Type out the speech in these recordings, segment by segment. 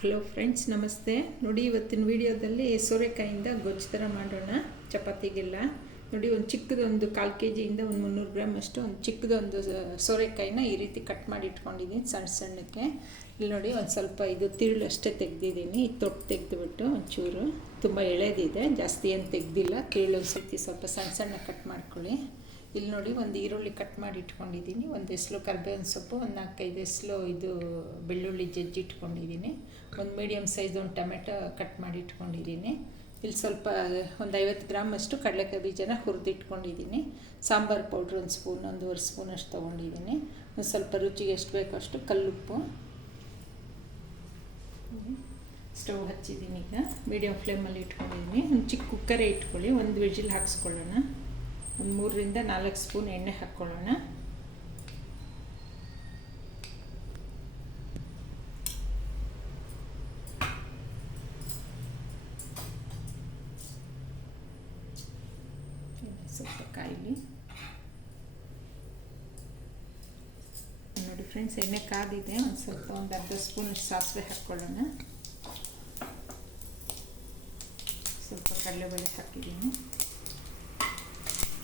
Hello friends ನಮಸ್ತೆ. ನೋಡಿ, ಇವತ್ತಿನ ವಿಡಿಯೋದಲ್ಲಿ ಸೋರೆಕಾಯಿಂದ ಗೊಜ್ಜು ಥರ ಮಾಡೋಣ, ಚಪಾತಿಗೆಲ್ಲ. ನೋಡಿ, ಒಂದು ಚಿಕ್ಕದೊಂದು ಕಾಲು ಕೆ ಜಿಯಿಂದ ಒಂದು ಮುನ್ನೂರು ಗ್ರಾಮ್ ಅಷ್ಟು ಒಂದು ಚಿಕ್ಕದೊಂದು ಸೋರೆಕಾಯಿನ ಈ ರೀತಿ ಕಟ್ ಮಾಡಿ ಇಟ್ಕೊಂಡಿದ್ದೀನಿ, ಸಣ್ಣ ಸಣ್ಣಕ್ಕೆ. ಇಲ್ಲಿ ನೋಡಿ, ಒಂದು ಸ್ವಲ್ಪ ಇದು ತಿರುಳು ಅಷ್ಟೇ ತೆಗೆದಿದ್ದೀನಿ. ಈ ತೊಟ್ಟು ತೆಗೆದುಬಿಟ್ಟು ಒಂಚೂರು. ತುಂಬ ಎಳೆದಿದೆ, ಜಾಸ್ತಿ ಏನು ತೆಗೆದಿಲ್ಲ. ತಿರುಳು ಸ್ವಲ್ಪ ಸಣ್ಣ ಸಣ್ಣ ಕಟ್ ಮಾಡ್ಕೊಳ್ಳಿ. ಇಲ್ಲಿ ನೋಡಿ ಒಂದು ಈರುಳ್ಳಿ ಕಟ್ ಮಾಡಿ ಇಟ್ಕೊಂಡಿದ್ದೀನಿ. ಒಂದು ಎಸ್ಲು ಕರ್ಬೇವಿನ ಸೊಪ್ಪು, ಒಂದು ನಾಲ್ಕೈದು ಎಸ್ಲು ಇದು ಬೆಳ್ಳುಳ್ಳಿ ಜಜ್ಜಿ ಇಟ್ಕೊಂಡಿದ್ದೀನಿ. ಒಂದು ಮೀಡಿಯಮ್ ಸೈಜ್ ಒಂದು ಟೊಮೆಟೊ ಕಟ್ ಮಾಡಿ ಇಟ್ಕೊಂಡಿದ್ದೀನಿ. ಇಲ್ಲಿ ಸ್ವಲ್ಪ ಒಂದು ಐವತ್ತು ಗ್ರಾಮ್ ಅಷ್ಟು ಕಡಲೆಕಾಯಿ ಬೀಜನ ಹುರಿದಿಟ್ಕೊಂಡಿದ್ದೀನಿ ಸಾಂಬಾರು ಪೌಡ್ರ್ ಒಂದು ಸ್ಪೂನ್, ಒಂದೂವರೆ ಸ್ಪೂನ್ ಅಷ್ಟು ತೊಗೊಂಡಿದ್ದೀನಿ. ಒಂದು ಸ್ವಲ್ಪ ರುಚಿಗೆ ಎಷ್ಟು ಬೇಕೋ ಅಷ್ಟು ಕಲ್ಲುಪ್ಪು. ಸ್ಟವ್ ಹಚ್ಚಿದ್ದೀನಿ ಈಗ. ಮೀಡಿಯಮ್ ಫ್ಲೇಮಲ್ಲಿ ಇಟ್ಕೊಂಡಿದ್ದೀನಿ. ಒಂದು ಚಿಕ್ಕ ಕುಕ್ಕರೇ ಇಟ್ಕೊಳ್ಳಿ. ಒಂದು ವಿಜಿಲ್ ಹಾಕ್ಸ್ಕೊಳ್ಳೋಣ. ಒಂದು ಮೂರರಿಂದ ನಾಲ್ಕು ಸ್ಪೂನ್ ಎಣ್ಣೆ ಹಾಕ್ಕೊಳ್ಳೋಣ ಸ್ವಲ್ಪ ಕಾಯಿಲಿ. ನೋಡಿ ಫ್ರೆಂಡ್ಸ್, ಎಣ್ಣೆ ಕಾದಿದೆ. ಒಂದು ಸ್ವಲ್ಪ ಒಂದು ಅರ್ಧ ಸ್ಪೂನ್ ಸಾಸಿವೆ ಹಾಕ್ಕೊಳ್ಳೋಣ ಸ್ವಲ್ಪ ಕಡಲೆಬೇಳೆ ಹಾಕಿದ್ದೀನಿ.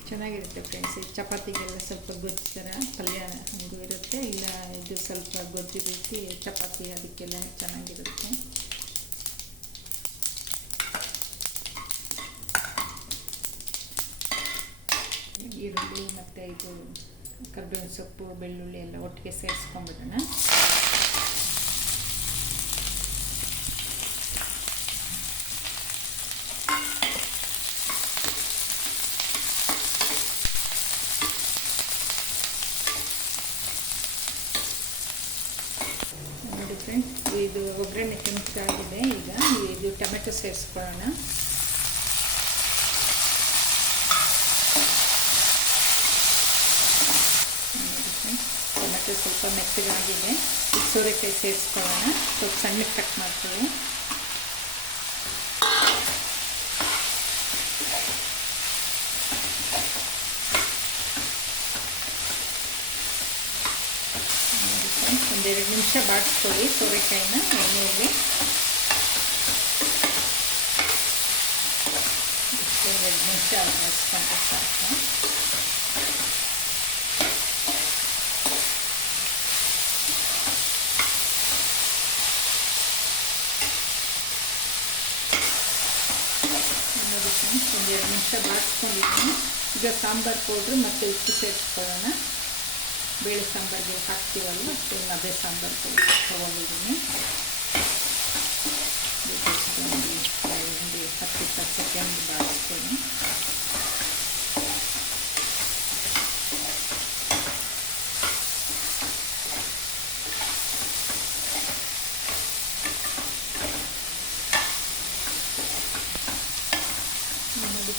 ಚೆನ್ನಾಗಿರುತ್ತೆ ಫ್ರೆಂಡ್ಸ್ ಚಪಾತಿಗೆಲ್ಲ ಸ್ವಲ್ಪ ಗೊಜ್ಜು ಥರ ಪಲ್ಯ ಹಂಗೂ ಇರುತ್ತೆ. ಇಲ್ಲ, ಇದು ಸ್ವಲ್ಪ ಗೊಜ್ಜು ರೀತಿ ಚಪಾತಿ ಅದಕ್ಕೆಲ್ಲ ಚೆನ್ನಾಗಿರುತ್ತೆ. ಈರುಳ್ಳಿ ಮತ್ತು ಇದು ಕರ್ಬೇವಿನ ಸೊಪ್ಪು, ಬೆಳ್ಳುಳ್ಳಿ ಎಲ್ಲ ಒಟ್ಟಿಗೆ ಸೇರಿಸ್ಕೊಂಡ್ಬಿಡೋಣ ನೋಡಿ ಫ್ರೆಂಡ್ಸ್ ಇದು ಒಗ್ಗರಣೆ ಕೆಂಪಾಗಿದೆ ಈಗ ಇದು ಟೊಮೆಟೊ ಸೇರಿಸ್ಕೊಳ್ಳೋಣ. ಟೊಮೆಟೊ ಸ್ವಲ್ಪ ಮೆತ್ತಗಾಗಿದೆ. ಸೋರೆಕಾಯಿ ಸೇರಿಸ್ಕೊಳ್ಳೋಣ. ಸ್ವಲ್ಪ ಸಣ್ಣಕ್ಕೆ ಕಟ್ ಮಾಡ್ಕೊಳ್ಳಿ ಒಂದೆರಡು ನಿಮಿಷ ಬಾಡಿಸ್ಕೊಳ್ಳಿ ಸೋರೆಕಾಯಿನ ಎಣ್ಣೆಯಲ್ಲಿ ಒಂದೆರಡು ನಿಮಿಷ ಬಾಡಿಸ್ಕೊಂಡ್ರೆ ಸಾಕು ನೋಡಿ ಫ್ರೆಂಡ್ಸ್ ಒಂದೆರಡು ನಿಮಿಷ ಬಾಡಿಸ್ಕೊಂಡಿದ್ದೀನಿ ಈಗ ಸಾಂಬಾರು ಪೌಡ್ರು ಮತ್ತು ಉಪ್ಪು ಸೇರಿಸ್ಕೊಳ್ಳೋಣ ಬೇಳೆ ಸಾಂಬಾರಿಗೆ ಹಾಕ್ತೀವಲ್ವ ಸೇಮ್ ಅದೇ ಸಾಂಬಾರು ತಗೊಂಡಿದ್ದೀನಿ. ಒಂದು ಹತ್ತು ಇಪ್ಪತ್ತು ಸೆಕೆಂಡ್ ಬಾಡಿಸ್ತೀನಿ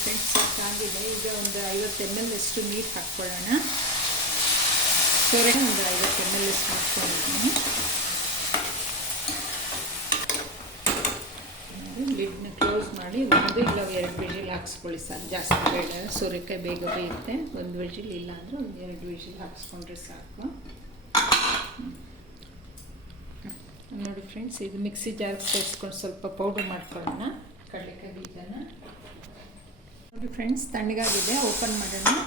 ಫ್ರೆಂಡ್ಸ್ ಸಾಕಾಗಿದೆ ಈಗ ಒಂದು ಐವತ್ತು ಎಂ ಎಲ್ ಅಷ್ಟು ನೀರು ಹಾಕ್ಕೊಳ್ಳೋಣ. ಸೋರೆ ಒಂದು ಐವತ್ತು ಎಂ ಎಲ್ ಎಷ್ಟು ಹಾಕ್ಕೊಂಡಿದ್ದೀನಿ ಲಿಡ್ನ ಕ್ಲೋಸ್ ಮಾಡಿ ಒಂದು ಇಲ್ಲ ಎರಡು ವಿಜಿಲ್ ಹಾಕ್ಸ್ಕೊಳ್ಳಿ ಸಾಕು. ಜಾಸ್ತಿ ಬೇಡ. ಸೋರೆಕಾಯಿ ಬೇಗ ಬೇಯುತ್ತೆ. ಒಂದು ವಿಜಿಲ್ ಇಲ್ಲ ಅಂದರೆ ಒಂದು ಎರಡು ವಿಜಿಲ್ ಹಾಕ್ಸ್ಕೊಂಡ್ರೆ ಸಾಕು. ನೋಡಿ ಫ್ರೆಂಡ್ಸ್, ಇದು ಮಿಕ್ಸಿ ಜಾರ್ಗೆ ಸೇರಿಸ್ಕೊಂಡು ಸ್ವಲ್ಪ ಪೌಡ್ರ್ ಮಾಡ್ಕೊಳ್ಳೋಣ. ಕಡಲೆಕಾಯಿ ಬೀಜನ. ನೋಡಿ ಫ್ರೆಂಡ್ಸ್, ತಣ್ಣಗಾಗಿದೆ. ಓಪನ್ ಮಾಡೋಣ.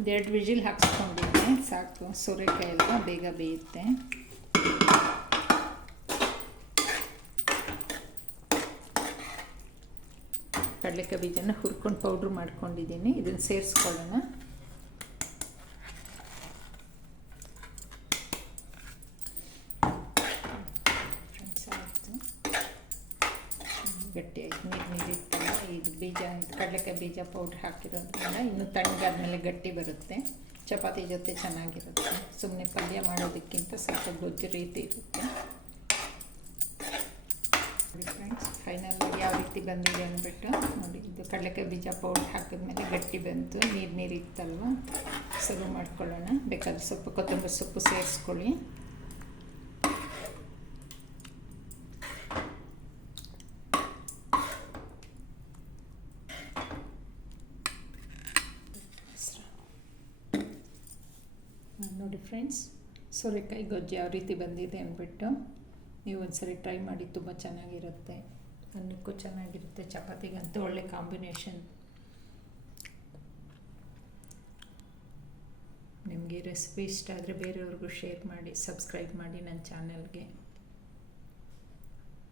ಒಂದೆರಡು ವಿಜಿಲ್ ಹಾಕ್ಸ್ಕೊಂಡಿದ್ದೆ. ಸಾಕು. ಸೋರೆಕಾಯಿ ಎಲ್ಲ ಬೇಗ ಬೇಯುತ್ತೆ. ಕಡಲೆಕಾಯಿ ಬೀಜನ ಹುರ್ಕೊಂಡು ಪೌಡ್ರ್ ಮಾಡ್ಕೊಂಡಿದ್ದೀನಿ. ಇದನ್ನು ಸೇರಿಸ್ಕೊಳ್ಳೋಣ ಫ್ರೆಂಡ್ಸ್ ಆಯಿತು ಗಟ್ಟಿಯಾಗಿ ನೀರು ನೀರಿತ್ತಲ್ಲ ಇದು ಬೀಜ ಕಡಲೆಕಾಯಿ ಬೀಜ ಪೌಡ್ರ್ ಹಾಕಿರೋದ್ರಿಂದ ಇನ್ನು ತಣ್ಣಗಾದ್ಮೇಲೆ ಗಟ್ಟಿ ಬರುತ್ತೆ. ಚಪಾತಿ ಜೊತೆ ಚೆನ್ನಾಗಿರುತ್ತೆ. ಸುಮ್ಮನೆ ಪಲ್ಯ ಮಾಡೋದಕ್ಕಿಂತ ಸ್ವಲ್ಪ ಗೊಜ್ಜು ರೀತಿ ಇರುತ್ತೆ. ಫ್ರೆಂಡ್ಸ್ ಫೈನಲಾಗಿ ಯಾವ ರೀತಿ ಬಂದಿದೆ ಅಂದ್ಬಿಟ್ಟು ನೋಡಿ, ಇದು ಕಡಲೆಕಾಯಿ ಬೀಜ ಪೌಡ್ರ್ ಹಾಕಿದ್ಮೇಲೆ ಗಟ್ಟಿ ಬಂತು. ನೀರು ನೀರು ಇತ್ತಲ್ವ ಸರ್ವ್ ಮಾಡ್ಕೊಳ್ಳೋಣ. ಬೇಕಾದ್ರೆ ಸ್ವಲ್ಪ ಕೊತ್ತಂಬರಿ ಸೊಪ್ಪು ಸೇರಿಸ್ಕೊಳ್ಳಿ ನೋಡಿ ಫ್ರೆಂಡ್ಸ್ ಸೋರೆಕಾಯಿ ಗೊಜ್ಜು ಯಾವ ರೀತಿ ಬಂದಿದೆ ಅಂದ್ಬಿಟ್ಟು ನೀವು ಒಂದ್ಸರಿ ಟ್ರೈ ಮಾಡಿ ತುಂಬ ಚೆನ್ನಾಗಿರುತ್ತೆ. ಅನ್ನಕ್ಕೂ ಚೆನ್ನಾಗಿರುತ್ತೆ. ಚಪಾತಿಗಂತೂ ಒಳ್ಳೆ ಕಾಂಬಿನೇಷನ್ ನಿಮಗೆ ರೆಸಿಪಿ ಇಷ್ಟ ಆದರೆ ಬೇರೆಯವ್ರಿಗೂ ಶೇರ್ ಮಾಡಿ ಸಬ್ಸ್ಕ್ರೈಬ್ ಮಾಡಿ ನನ್ನ ಚಾನಲ್ಗೆ